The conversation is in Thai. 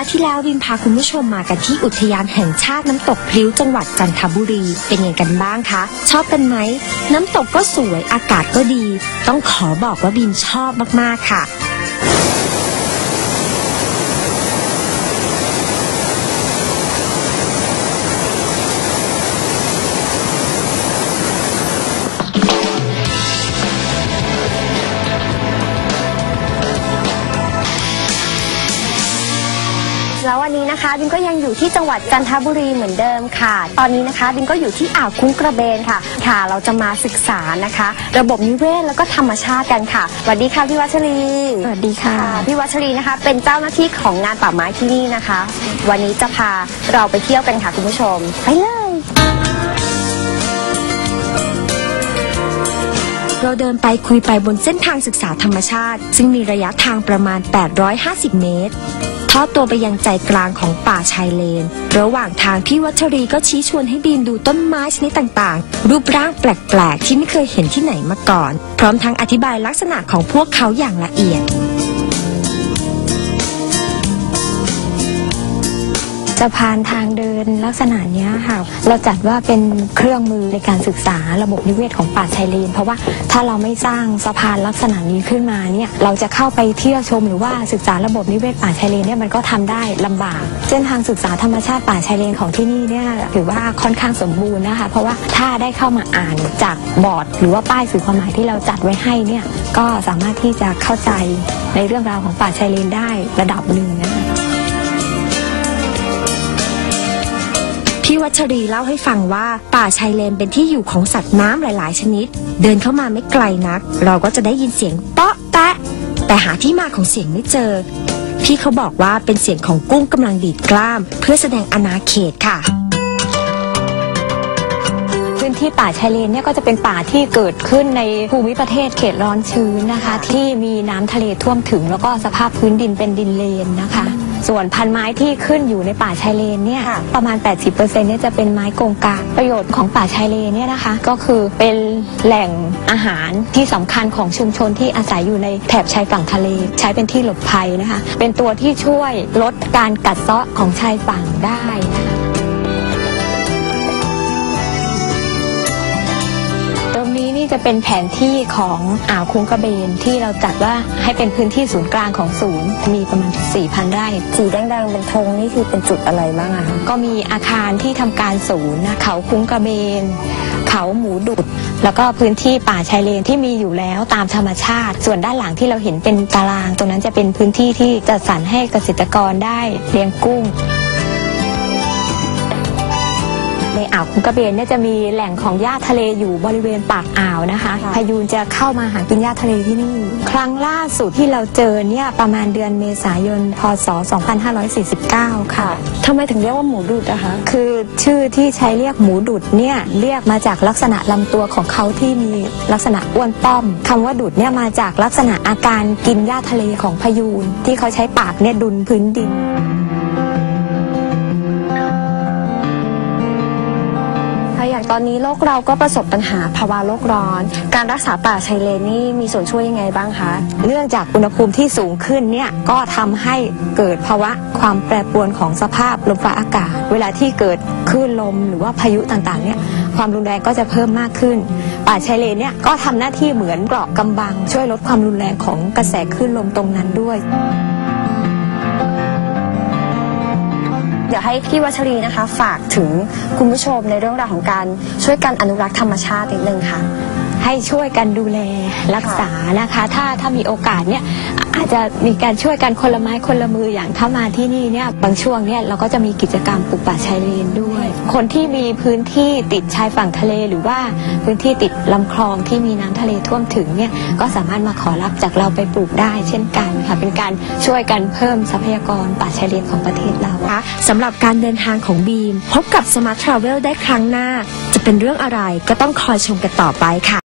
ห์ที่แล้วบินพาคุณผู้ชมมากันที่อุทยานแห่งชาติน้ำตกพลิ้วจังหวัดจันทบุรี เป็นยังไงกันบ้างคะ ชอบกันไหม น้ำตกก็สวยอากาศก็ดี ต้องขอบอกว่าบินชอบมากๆค่ะ นนี้นะคะบินก็ยังอยู่ที่จังหวัดจันทบุรีเหมือนเดิมค่ะ ตอนนี้นะคะบินก็อยู่ที่อ่าวคุ้งกระเบนค่ะ ค่ะ เราจะมาศึกษานะคะ ระบบนิเวศแล้วก็ธรรมชาติกันค่ะสวัสดีค่ะพี่วัชรีสวัสดีค่ะพี่วัชรีนะคะ เป็นเจ้าหน้าที่ของงานป่าไม้ที่นี่นะคะ วันนี้จะพาเราไปเที่ยวกันค่ะคุณผู้ชมไปเลยเราเดินไปคุยไปบนเส้นทางศึกษาธรรมชาติ ซึ่งมีระยะทางประมาณ 850 เมตร ทอดตัวไปยังใจกลางของป่าชายเลน ระหว่างทางพี่วัชรีก็ชี้ชวนให้บีมดูต้นไม้ชนิดต่างๆ รูปร่างแปลกๆ ที่ไม่เคยเห็นที่ไหนมาก่อน พร้อมทั้งอธิบายลักษณะของพวกเขาอย่างละเอียด จะพานทางเดินลักษณะนี้ค่ะ เราจัดว่าเป็นเครื่องมือในการศึกษาระบบนิเวศของป่าชายเลน เพราะว่าถ้าเราไม่สร้างสะพานลักษณะนี้ขึ้นมาเนี่ยเราจะเข้าไปเที่ยวชมหรือว่าศึกษาระบบนิเวศป่าชายเลนเนี่ยมันก็ทำได้ลำบาก เส้นทางศึกษาธรรมชาติป่าชายเลนของที่นี่เนี่ยถือว่าค่อนข้างสมบูรณ์นะคะ เพราะว่าถ้าได้เข้ามาอ่านจากบอร์ด หรือว่าป้ายสื่อความหมายที่เราจัดไว้ให้เนี่ยก็สามารถที่จะเข้าใจในเรื่องราวของป่าชายเลนได้ระดับหนึ่งนะคะ วัชรีเล่าให้ฟังว่า ป่าชายเลนเป็นที่อยู่ของสัตว์น้ำหลาย ๆ ชนิด เดินเข้ามาไม่ไกลนัก เราก็จะได้ยินเสียงเปาะแตะแต่หาที่มาของเสียงไม่เจอ พี่เขาบอกว่าเป็นเสียงของกุ้งกำลังดีดกล้าม เพื่อแสดงอาณาเขตค่ะพื้นที่ป่าชายเลนเนี่ยก็จะเป็นป่าที่เกิดขึ้นในภูมิประเทศเขตร้อนชื้นนะคะ ที่มีน้ำทะเลท่วมถึง แล้วก็สภาพพื้นดินเป็นดินเลนนะคะ ส่วนพันไม้ที่ขึ้นอยู่ในป่าชายเลนเนี่ยค่ะประมาณ 80%เนี่ยจะเป็นไม้กงกลางประโยชน์ของป่าชายเลนเนี่ยนะคะ ก็คือเป็นแหล่งอาหารที่สำคัญของชุมชนที่อาศัยอยู่ในแถบชายฝั่งทะเล ใช้เป็นที่หลบภัยนะคะ เป็นตัวที่ช่วยลดการกัดเซาะของชายฝั่งได้ นะคะตรงนี้นี่จะเป็นแผนที่ของอ่าวคุ้งกระเบนที่เราจัดว่าให้เป็นพื้นที่ศูนย์กลางของศูนย์ มีประมาณ 4,000 ไร่สีแดงๆเป็นธงนี่คือเป็นจุดอะไรบ้างอะคะก็มีอาคารที่ทำการศูนย์นะเขาคุ้งกระเบน เขาหมูดุด แล้วก็พื้นที่ป่าชายเลนที่มีอยู่แล้วตามธรรมชาติ ส่วนด้านหลังที่เราเห็นเป็นตาราง ตรงนั้นจะเป็นพื้นที่ที่จัดสรรให้เกษตรกรได้เลี้ยงกุ้ง อ่าวคุ้งกระเบนเนี่ยจะมีแหล่งของหญ้าทะเลอยู่บริเวณปากอ่าวนะคะค่ะพายูนจะเข้ามาหากินหญ้าทะเลที่นี่ ครั้งล่าสุดที่เราเจอเนี่ยประมาณเดือนเมษายน พศ 2549 ค่ะทำไมถึงเรียกว่าหมูดุดอะคะ คือชื่อที่ใช้เรียกหมูดุดเนี่ยเรียกมาจากลักษณะลำตัวของเขาที่มีลักษณะอ้วนป้อมคำว่าดุดเนี่ยมาจากลักษณะอาการกินหญ้าทะเลของพายูนที่เขาใช้ปากเนี่ยดุลพื้นดิน ตอนนี้โลกเราก็ประสบปัญหาภาวะโลกร้อน การรักษาป่าชายเลนนี่มีส่วนช่วยยังไงบ้างคะ เนื่องจากอุณหภูมิที่สูงขึ้นเนี่ยก็ทำให้เกิดภาวะความแปรปรวนของสภาพลมฟ้าอากาศ เวลาที่เกิดคลื่นลมหรือว่าพายุต่างๆเนี่ยความรุนแรงก็จะเพิ่มมากขึ้น ป่าชายเลนเนี่ยก็ทำหน้าที่เหมือนเกราะกำบัง ช่วยลดความรุนแรงของกระแสคลื่นลมตรงนั้นด้วย ดี๋ยวให้พี่วัชรีนะคะ ฝากถึงคุณผู้ชมในเรื่องราวของการช่วยกันอนุรักษ์ธรรมชาตินิดนึงค่ะ ให้ช่วยกันดูแลรักษานะคะ ถ้าถ้ามีโอกาสเนี่ยอาจจะมีการช่วยกันคนละไม้คนละมืออย่างถ้ามาที่นี่เนี่ยบางช่วงเนี่ยเราก็จะมีกิจกรรมปลูกป่าชายเลนด้วย คนที่มีพื้นที่ติดชายฝั่งทะเลหรือว่าพื้นที่ติดลำคลองที่มีน้ำทะเลท่วมถึงเนี่ยก็สามารถมาขอรับจากเราไปปลูกได้เช่นกันค่ะเป็นการช่วยกันเพิ่มทรัพยากรป่าชายเลนของประเทศเรานะคะสำหรับการเดินทางของบีม พบกับ Smart Travel ได้ครั้งหน้า จะเป็นเรื่องอะไรก็ต้องคอยชมกันต่อไปค่ะ